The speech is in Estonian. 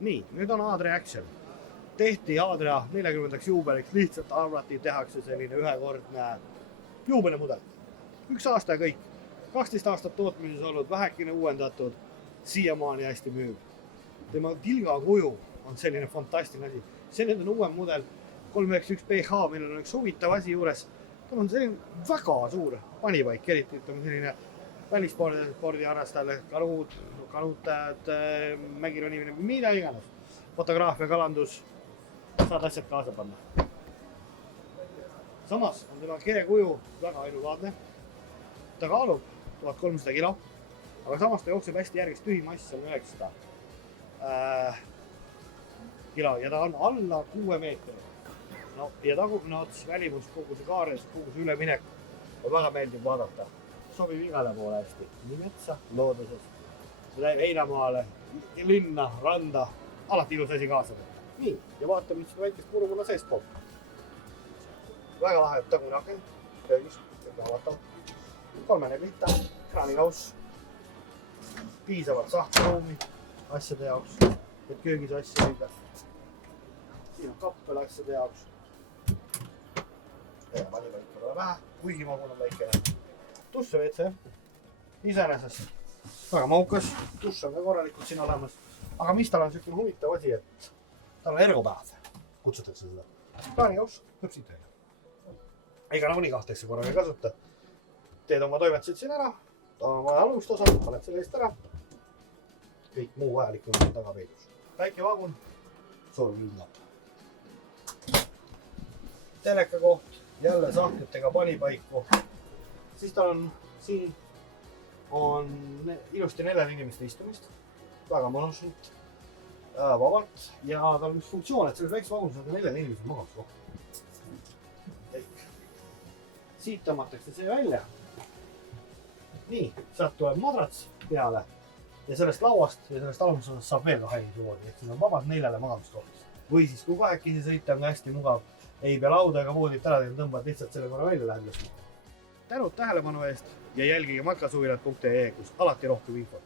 Nii, nüüd on Adria Action. Tehti Adria 40. juubeliks, lihtsalt arvati, tehakse selline ühekordne juubelimudel. 1 aasta ja kõik. 12 aastat tootmises olnud, vähekene uuendatud, siiamaani hästi müüb. Tema tilgakuju on selline fantastiline asi. See nüüd on uuem mudel 391 PH, millel on üks huvitav asi juures. Ta on selline väga suur panipaik, eriti ütleme selline välispordi harrastajale, kalutajad, mägironimine, mida iganes. Fotograafia, kalandus, saad asjad kaasa panna. Samas on tema kerekuju väga ainulaadne. Ta kaalub 1300 kilo, aga samas ta jookseb hästi järgist tühimass, on 900 kilo ja ta on alla 6 meetri. No, ja tagumine ots, välimus, kogu see kaares, kogu see üleminek on väga meeldib vaadata. Sobib igale poole hästi, nii metsa, looduses, heinamaale, linna, randa, alati ilus asi kaasa. Nii, ja vaatame, mis väikest purumunna seest poob. Väga lahe tagumine aken, köögis, vaatav. 3 lita, kraanikauss, piisavalt sahtruumi asjade jaoks, et köögis asja hoida. Siin on kappel asjade jaoks. Ja panipaik on vähe, kuigi magun on väikene. Tuss ja WC, iseenesest väga mahukas, tuss on ka korralikult siin olemas. Aga mis tal on selline huvitav asi, et tal on ergopäev, kutsutakse seda. Kraanikauss, lõpp siit välja. Ega nagunii 2 korraga ei kasuta. Teed oma toimetused siin ära, on vaja alust osa, paned selle eest ära. Kõik muu vajalik on taga peidus. Väike vagun, suur viinlap. Teleka koht, jälle sahtlitega panipaiku. Siis tal on, siin on ilusti 4 inimeste istumist. Väga mõnusalt, vabalt. Ja tal on üks funktsioon, et selles väikse vagunis on 4 inimesed magamiskoht. Siit tõmmatakse see välja. Nii, sealt tuleb madrats peale ja sellest lauast ja sellest alumusosast saab veel ka hailisuvoodi, et siin on vabalt 4 magamiskoht. Või siis kui 2 sõita on ka hästi mugav, ei pea lauda ega voodit ära teha, tõmbad lihtsalt selle korra välja läheb. Tänud tähelepanu eest ja jälgige matkasuvilat.ee, kus alati rohkem infot.